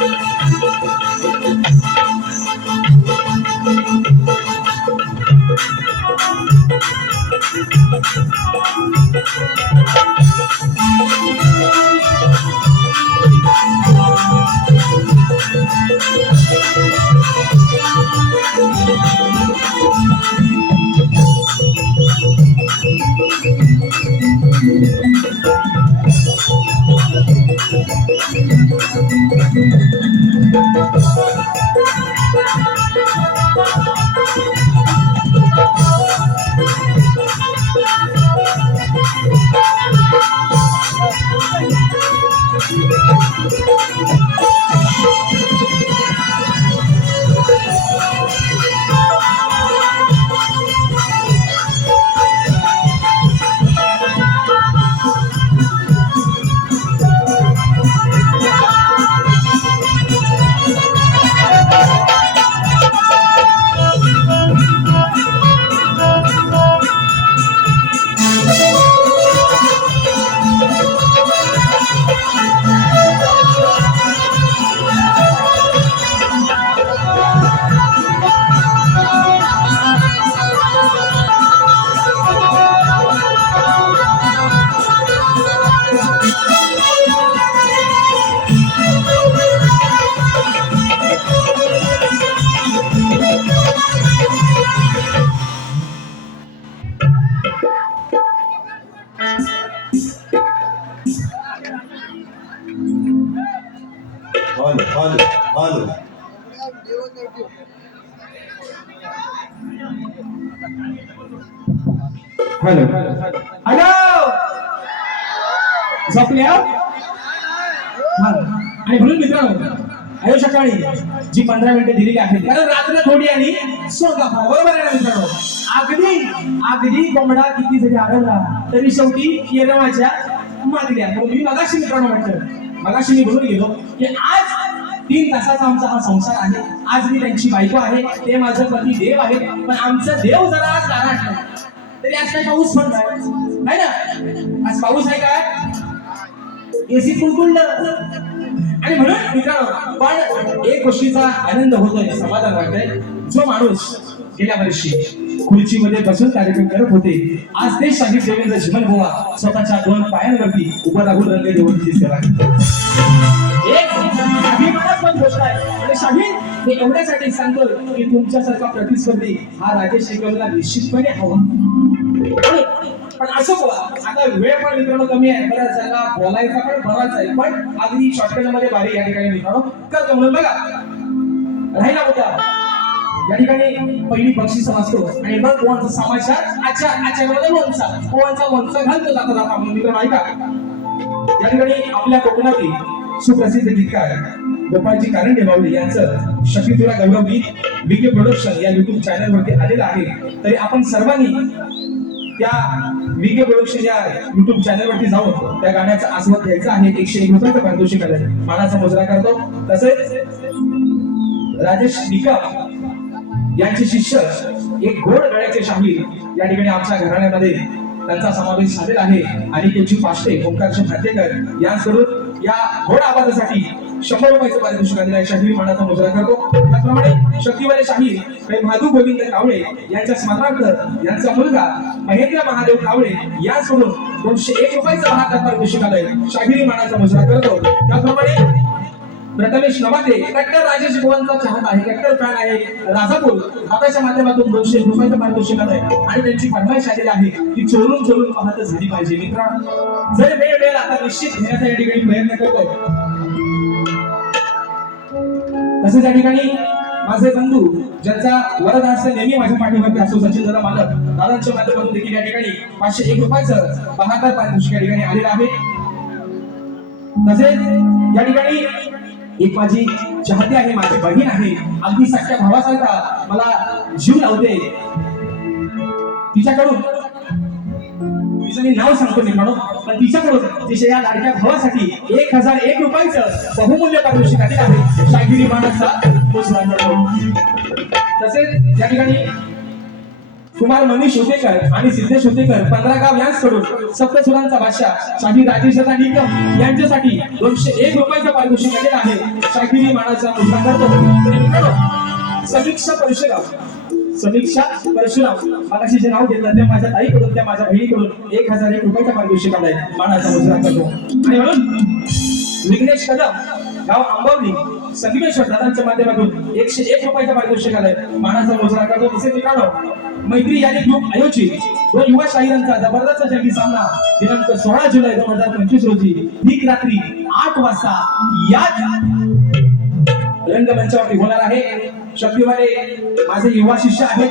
Hello hello. Hello. झोपल्या? आणि म्हणून मित्रांनो आयुष्याकाळी जी पंधरा मिनिटं दिलेली आहे कारण रात्र थोडी आणि सोंगा बरोबर आहे ना मित्रांनो? अगदी अगदी कोंबडा किती जरी आढळला तरी शेवटी येरवाच्या मागल्या म्हणून मी मगाशी मित्रांनो म्हटलं मगाशी मी बोलून गेलो की आज तीन तासाचा आमचा हा संसार आहे. आज मी त्यांची बायको आहे ते माझं पती देव आहे पण आमचं देव जरा आज गाराट नाही. तरी आज काय पाऊस पण नाही. ना? आज पाऊस आहे काय? एसी कुलकुललं आणि म्हणून मित्रांनो पण एक गोष्टीचा आनंद होतोय समाधान वाटतंय. जो माणूस गेल्या वर्षी खुर्चीमध्ये बसून कार्यक्रम करत होते आज ते शाहीर देवेंद्र जीवन भोवा स्वतःच्या दोन पायांवरती उभं राहून रंग देवळची सेवा करतात. एक अभिमानास्पद गोष्ट आहे आणि शाहीर हे एवढ्यासाठी सांगतोय की तुमच्यासारखा प्रतिस्पर्धी हा राजेश शिकवला निश्चितपणे हवा. पण असं बोला आता वेळ पण मित्रांनो कमी आहे बऱ्याच ज्याला बोलायचा पण बराच आहे पण अगदी शॉर्टकटमध्ये बारी या ठिकाणी मित्रांनो. करतो म्हणून बघा राहिला होता. या ठिकाणी पहिली पक्षी समजतो आणि मग कोणाचा समाचार आचार आचार्यामध्ये लोणचा कोणाचा लोणचा घालतो जातो जाता मित्र ऐका. या ठिकाणी आपल्या कोकणातील सुप्रसिद्ध गीतकार गोपाळजी कारंडे बावळे यांचं शक्तीतुला गौरव गीत विके प्रोडक्शन या युट्यूब चॅनल वरती आलेलं आहे. तरी आपण सर्वांनी त्या विके प्रोडक्शन या युट्यूब चॅनल वरती जाऊन त्या गाण्याचा आस्वाद घ्यायचा आहे. एकशे एक रुपये पारितोषिक मानाचा मुजरा करतो. तसेच राजेश निकम यांचे शिष्य एक गोड गळ्याचे शाहीर या ठिकाणी आमच्या घराण्यामध्ये त्यांचा समावेश झालेला आहे. आणि त्यांची पाष्टे ओंकारचे भाटेकर यांकडून या गोड आवाजासाठी शंभर रुपयाचं पारितोषिक आलेलं आहे. शाहीर मानाचा मुजरा करतो. त्याचप्रमाणे शक्तीवाले शाहीर काही माधू गोविंद कावळे यांच्या स्मरणार्थ यांचा मुलगा महेंद्र महादेव कावळे यांकडून दोनशे एक रुपयाचं बहात्तर पारितोषिक आलंय. शाहिरी मानाचा मुजरा करतो. त्याचप्रमाणे प्रथमेश नवाते ट्रॅक्टर राजेश गोवांचा चाहत आहे. ट्रॅक्टर फॅन आहे. राजापूर हाताच्या माध्यमातून दोनशे रुपयाचं पारितोषिक आहे आणि त्यांची फरमाईश आलेली आहे. की चोरून चोरून पाहत झाली पाहिजे. मित्रांनो जर वेळ वेळ आता निश्चित घेण्याचा या ठिकाणी प्रयत्न करतो तसेच या ठिकाणी माझे बंधू ज्यांचा वरद असं नेहमी माझ्या पाठीवरती असो सचिन दादा मालक दादांच्या माध्यमातून देखील या ठिकाणी पाचशे एक रुपयाचं बहात्तर पारितोषिक या ठिकाणी आलेलं आहे. तसेच या ठिकाणी एक माझी चाहते आहे माझी बहीण आहे. अगदी सख्या भावासारखा मला जीव लावते. तिच्याकडून तिचं मी नाव सांगतो मी म्हणून. पण तिच्याकडून तिच्या या लाडक्या भावासाठी एक हजार एक रुपयाचं बहुमूल्य पारितोषिक आलेलं आहे शागिरी माणसा तसेच या ठिकाणी कुमार मनीष होतेकर आणि सिद्धेश होतेकर पंधरा गाव यांचकडून सप्तसुरांचा बादशाह शाही राजेशदा निकम यांच्यासाठी दोनशे एक रुपयाचं पारितोषिक आलेलं आहे. शाहिरी मानाचा मुद्रा करतो समीक्षा परिषद. समीक्षा परशुराम मगाशी जे नाव घेतलं ते माझ्या ताईकडून त्या माझ्या बहिणीकडून एक हजार एक रुपयाचा पारितोषिक आलाय मानाचा मुद्रा करतो. आणि म्हणून विघ्नेश कदम गाव आंबवली संगमेश्वर दादांच्या माध्यमातून एकशे एक रुपयाचा पारितोषिक आलाय मानाचा मोजरा करतो. तसे मित्रांनो मैत्री यादी ग्रुप आयोजित. दोन युवा शाहिरांचा जबरदस्त जंगी सामना दिनांक सोळा जुलै दोन हजार पंचवीस रोजी ठीक रात्री आठ वाजता या रंगमंचावरती होणार आहे. शक्तीवाले माझे युवा शिष्य आहेत.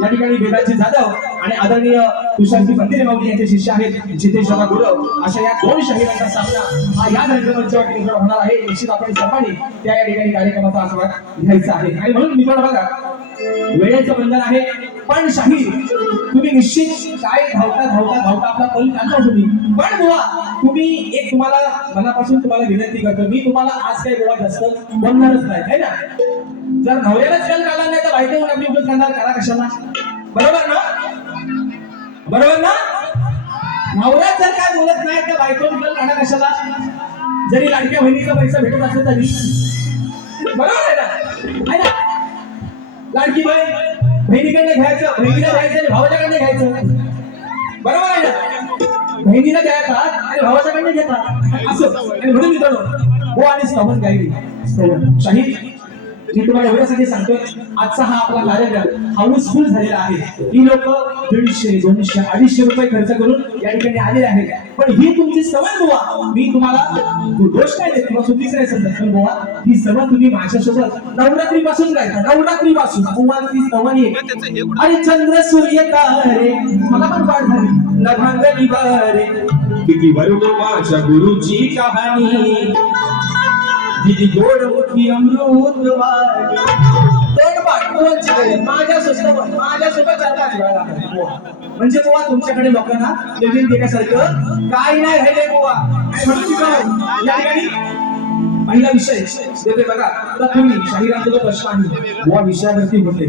या ठिकाणी वेदांची जाधव आणि आदरणीय तुषारजी मंदिरे माऊली यांचे शिष्य आहेत. जितेश बाबा गुरव अशा या दोन शहिरांचा सामना हा या रंगमंचावरती होणार आहे. निश्चित आपण सर्वांनी त्या या ठिकाणी कार्यक्रमाचा आस्वाद घ्यायचा आहे. आणि म्हणून मित्रांनो बघा वेळेचं बंधन आहे. पण शाही तुम्ही निश्चित काय धावता धावता धावता आपला पल काढला तुम्ही. पण बुवा तुम्ही एक तुम्हाला मनापासून तुम्हाला विनंती करतो मी तुम्हाला आज काही बुवा जास्त बोलणारच नाही है ना? जर नवऱ्यालाच काल काढला नाही तर बायको म्हणून आपली उपयोग करणार करा कशाला? बरोबर ना? बरोबर ना? नवरा जर काय बोलत नाही तर बायको उपयोग काढा कशाला? जरी लाडक्या बहिणीचा पैसा भेटत असेल तरी. बरोबर आहे ना? लाडकी बाई बहिणीकडनं घ्यायचं बहिणीला घ्यायचं आणि भावाच्याकडनं घ्यायचं. बरोबर आहे ना? बहिणीला द्यायचा आणि भावाच्याकडनं घेतात. असं. आणि म्हणून मित्रांनो हो आणि स्तवन गायली. स्तवन शाही मी तुम्हाला एवढ्यासाठी सांगतोय आजचा हा आपला कार्यक्रम हाऊसफुल झालेला आहे. ही लोक दीडशे दोनशे अडीचशे रुपये खर्च करून या ठिकाणी आलेले आहेत. पण ही तुमची सवय बुवा. मी तुम्हाला दोष काय देत? किंवा चुकीच नाही समजत. पण बुवा ही सवय तुम्ही माझ्यासोबत नवरात्री पासून काय नवरात्री पासून बुवा ती सवय आहे. आणि चंद्र सूर्य तारे मला पण पाठ झाली. नभांगली बारे किती बरोबर माझ्या गुरुची कहाणी. दिदी गोड अमृत वाणी. पाठ माझ्या माझ्या सोबत म्हणजे बुवा तुमच्याकडे लोकांना नवीन देण्यासारखं काय नाही राहिले बुवा. म्हणून या ठिकाणी पहिला विषय देते बघा. तुम्ही शाहिरांचा जो प्रश्न आहे बुवा विषयावरती बोलले.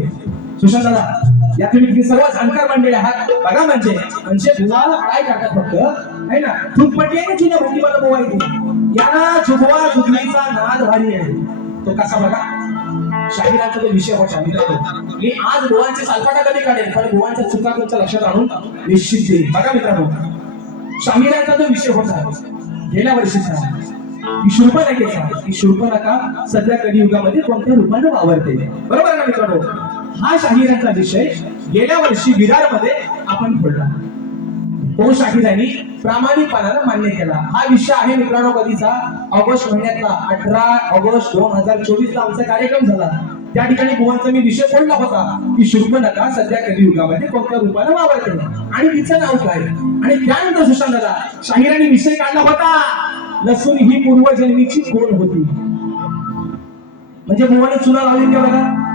सुशांत दादा या तुम्ही सर्व जाणकार मांडलेले आहात. बघा म्हणजे म्हणजे तुम्हाला काय टाकत फक्त आहे ना? तू पटले आहे की ना मला बुवा याला झुकवा झुकलीचा नाद भारी आहे. तो कसा बघा? शाहिरांचा जो विषय होता मित्रांनो. मी आज गोवांचे सालपाटा कधी काढेल पण गोवांच्या चुका तुमच्या लक्षात आणून निश्चित देईल बघा मित्रांनो. शाहिरांचा जो विषय होता. गेल्या वर्षीचा. ही शूर्पणखेचा ही सध्या कलियुगामध्ये कोणत्या रूपाने वावरते? बरोबर ना मित्रांनो? हा शाहिरांचा विषय गेल्या वर्षी विरारमध्ये आपण फोडला तो शाहिरांनी प्रामाणिकपणानं मान्य केला. हा विषय आहे मित्रांनो कधीचा? ऑगस्ट महिन्यातला. अठरा ऑगस्ट दोन हजार चोवीस ला आमचा कार्यक्रम झाला. त्या ठिकाणी बुवांचा मी विषय सोडला होता की नका सध्या कलियुगामध्ये कोणत्या रूपाने वावरते आणि तिचं नाव काय? आणि त्यानंतर सुशांत दादा शाहिराने विषय काढला होता. लसून ही पूर्वजन्मीची कोण होती? म्हणजे बुवाने चुना लावली तेव्हा बघा.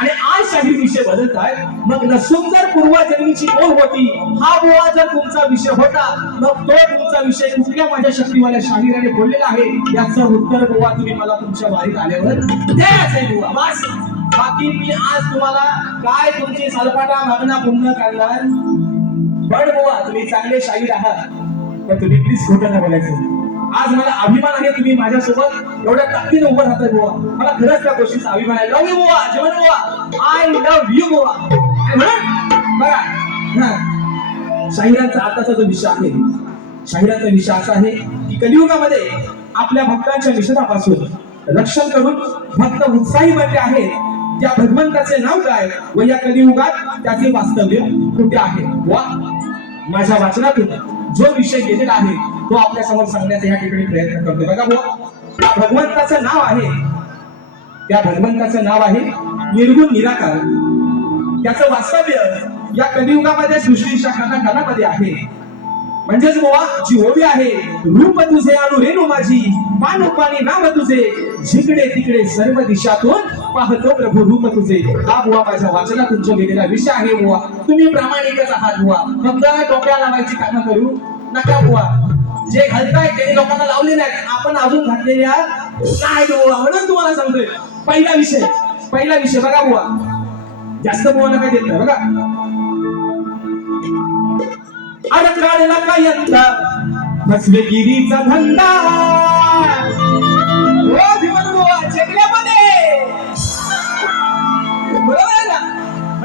आणि आज शाही विषय बदलत आहे मग नसून जर पूर्वजन्मीची ओळ होती हा बुवा जर तुमचा विषय होता मग तो तुमचा विषय कुठल्या माझ्या शक्तीवाल्या शाहिराने बोललेला आहे? याचं उत्तर बुवा तुम्ही मला तुमच्या वारीत आल्यावर द्यायचं आहे बुवा. बस. बाकी मी आज तुम्हाला काय तुमची सालपाटा मागणा पूर्ण करणार? पण बुवा तुम्ही चांगले शाहीर आहात. पण तुम्ही प्लीज खोटं बोलायचं. आज मला अभिमान आहे तुम्ही माझ्यासोबत एवढ्या ताकदीने उभं राहताय बुवा. मला खरंच त्या गोष्टीचा अभिमान आहे. लव यू बुवा. जेवण बुवा. आय लव्ह यू गोवा बघा. हा, शाहिरांचा आताचा जो विषय आहे शाहिरांचा विषय असा आहे की कलियुगामध्ये आपल्या भक्तांच्या निषेधापासून रक्षण करून भक्त उत्साही बनले आहेत. त्या भगवंताचे नाव काय? व या कलियुगात त्याचे वास्तव्य कुठे आहे? वा माझ्या वाचनातून. जो विषय गेलेला आहे तो आपल्यासमोर सांगण्याचा या ठिकाणी प्रयत्न करतो बघा बुवा भगवंताचं नाव आहे. त्या भगवंताचं नाव आहे निर्गुण निराकार. त्याचं वास्तव्य या कलियुगामध्ये सृष्टीच्या कानाकानामध्ये आहे. म्हणजेच बुवा जी ओवी आहे. रूप तुझे अनु रेणू माझी पान पाणी नाम तुझे. जिकडे तिकडे सर्व दिशातून पाहतो प्रभू रूप तुझे. हा बुवा माझ्या वाचनातून जो गेलेला विषय आहे बुवा तुम्ही प्रामाणिकच आहात बुवा. फक्त डोक्या लावायची कामं करू? नका बुवा. जे घालताय त्यांनी लोकांना लावले नाही आपण अजून घातलेल्या नाही बुवा म्हणून तुम्हाला सांगतोय. पहिला विषय पहिला विषय बघा बुवा. जास्त बुवा काय देत नाही बघा. अरे काय का यंदा? फसवेगिरीचा धंदा. हो भीमन बुवा चेकल्यामध्ये बरोबर आहे ना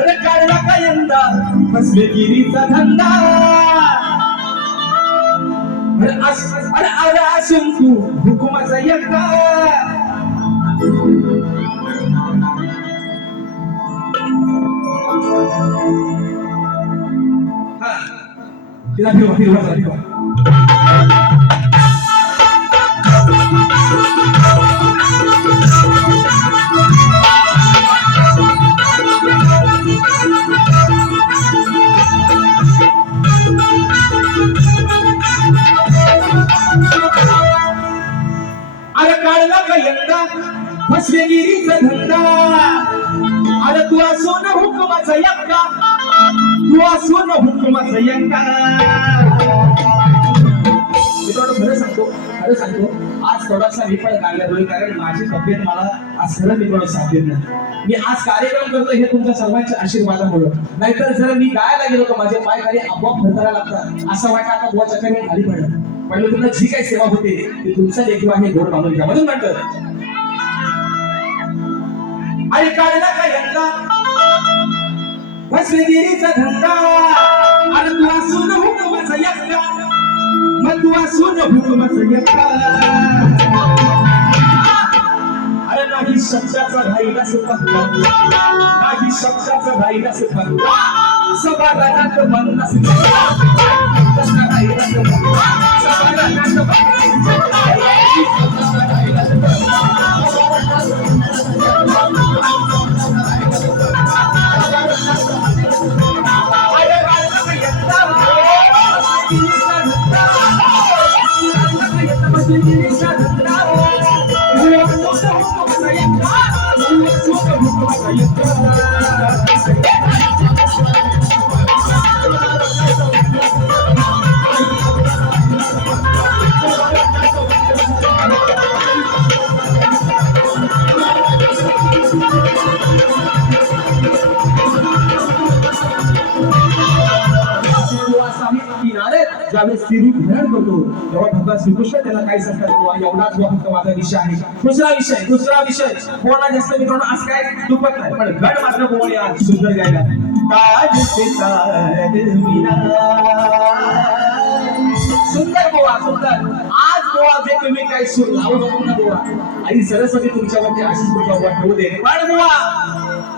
अरे काढला का यंदा फसवेगिरीचा धंदा अरे अस- अरे अरे असून तू हुकुमाचा यंदा हा तिला फिरवा फिरवा जरा यंदा फसवेगिरीचा धंदा. अरे तू असून हुकुमाचा यंदा तू असून हुकुमाचा यंदा खरं सांगतो खरं सांगतो. आज थोडासा विफळ काढल्यामुळे कारण माझी तब्येत मला आज खरं मित्रांनो साथ देत नाही. मी आज कार्यक्रम करतो हे तुमच्या सर्वांच्या आशीर्वादामुळे. नाहीतर जर मी गायला गेलो तर माझे पाय खाली आपोआप थरथरायला लागतात. असं वाटतं आता बुवा चक्कर खाली पडलं. पण तुला जी काही सेवा होते ती तुमचं लेखू आहे गोड मानून घ्या. म्हणून म्हणतो अरे काढला काय यंदा फसवेगिरीचा धंदा. अरे तू असून हुकुमाचा यंदा मग तू असून हुकुमाचा यंदा नाही शब्दाचा राहिला सुपंदा नाही शब्दाचा राहिला सुपंदा सभागात मन ज्यावेळेस सिरू ग्रहण करतो तेव्हा भगवान श्रीकृष्ण त्याला काय सांगतात? बुवा, एवढाच बुवा फक्त माझा विषय आहे. दुसरा विषय दुसरा विषय. कोणा जास्त मित्रांनो आज काय? दुखत नाही. पण गड मात्र कोण सुंदर गायला काज से विना. सुंदर गोवा सुंदर. आज बोवा जे तुम्ही काही सुरू लावू नको ना बोवा आई सरस्वती तुमच्यावरती आशीष कृपा ठेवू दे. पण गोवा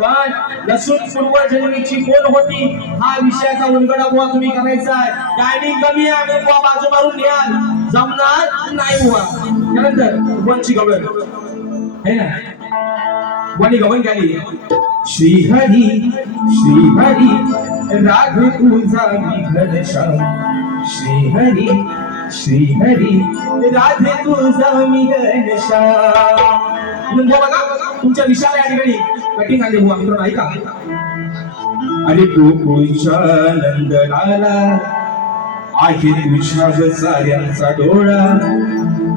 पण लसूण पूर्वजन्मीची कोण होती? हा विषयाचा उलगडा बुवा तुम्ही करायचा आहे. टायमिंग कमी आहे मग बुवा बाजू मारून न्याल जमणार नाही बुवा त्यानंतर वनची गवळ है ना? वनी गवण गाली श्री भणी राघ तुझा घनश्याम श्रीहरी श्रीहरी राधे तुझा मी गणेशा. म्हणजे बघा तुमच्या विशाल या ठिकाणी कठीण आले बुवा मित्रांनो ऐका. अरे गोकुळच्या नंदनाला आहे तुझ्या ग साऱ्यांचा डोळा.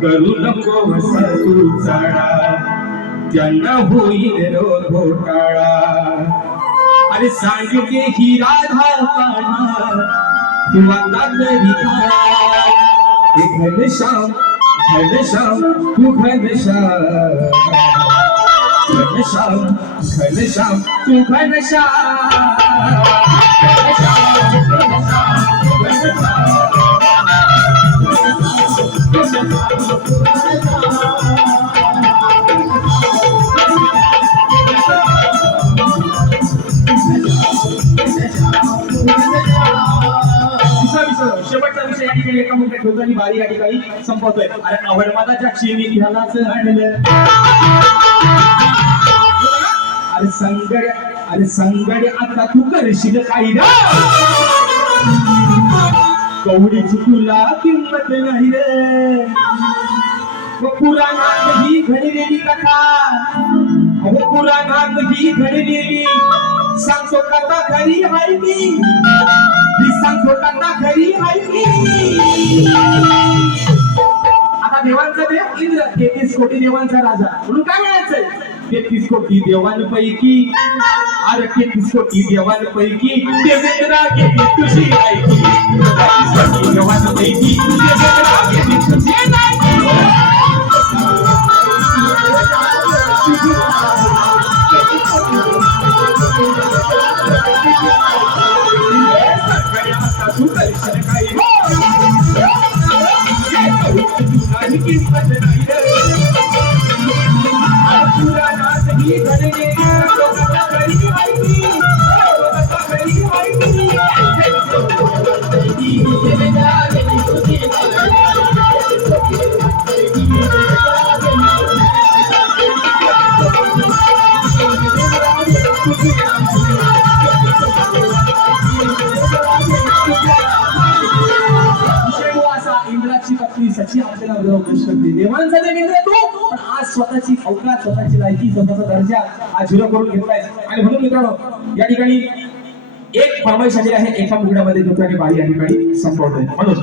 करू नको असा तू चाडा त्यांना होईल रो घोटाळा. अरे सांगते ही राधा काढा तू आता तरी काढा हे घनश्याम घनश्याम तू घनश्याम घनश्याम घनश्याम तू घनश्याम दुसरा विषय एका ठिकाणी ठेवतो आणि बारी या ठिकाणी संपवतोय. अरे अवडमादाच्या क्षीणी ह्यालाच आणलं अरे संगड अरे संगड आता तू करशील काही ना कवडीची तुला किंमत नाही रे. पुराणात ही घडलेली कथा. अहो पुराणात ही घडलेली सांगतो कथा खरी आहे मी सांगतो कथा आता देवांचा देव इंद्र तेहतीस कोटी देवांचा राजा. म्हणून काय म्हणायचंय? तेहतीस कोटी देवांपैकी अरे तेहतीस कोटी देवांपैकी देवेंद्रा तुझी ऐकी तेहतीस कोटी देवांपैकी देवेंद्रा तुझी असा आपल्याला बरोबर देवांचा देव इंद्र तू. आज स्वतःची औकात स्वतःची लायकी स्वतःचा दर्जा आज झिरो करून घेतलाय आणि म्हणून मित्रांनो या ठिकाणी एक फरमाईश आली आहे. एका मुगड्यामध्ये जो आणि बाई या ठिकाणी संपवतोय. म्हणून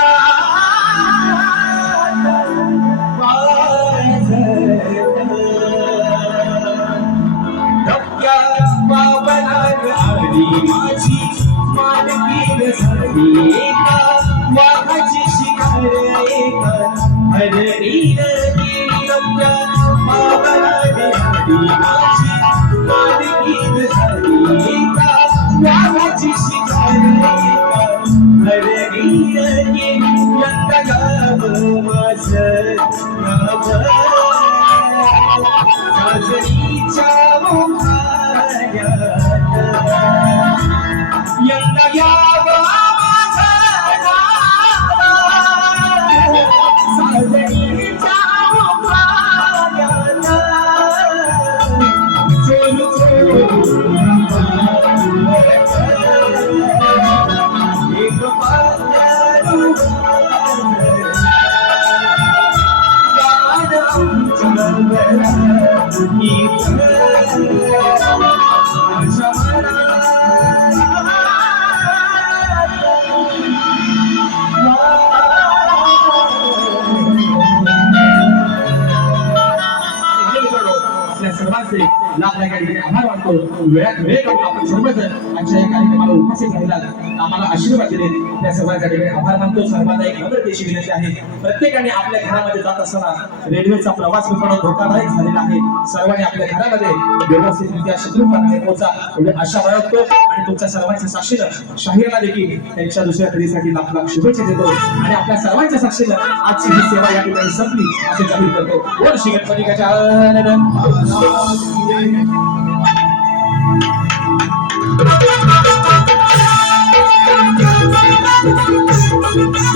सर्वांचे लाभ या ठिकाणी आभार मानतो वेळात वेळ काढून आपण सर्वजण आजच्या या कार्यक्रमाला उपस्थित राहिला आम्हाला आशीर्वाद दिले आपल्या सर्वांच्या आभार मानतो. सर्वांना एक नम्र विनंती आहे. प्रत्येकाने आपल्या घरामध्ये जात असताना रेल्वेचा प्रवास होताना धोकादायक झालेला आहे. सर्वांनी आपल्या घरामध्ये व्यवस्थितरित्या शत्रुपाने पोहोचा. एवढी आशा बाळगतो आणि तुमच्या सर्वांच्या साक्षीनं शाहीरला देखील त्यांच्या दुसऱ्या पिढीसाठी लाख लाख शुभेच्छा देतो. आणि आपल्या सर्वांच्या साक्षीनं आजची ही सेवा या ठिकाणी संपली. असे जाहीर करतो. वर श्री गणपती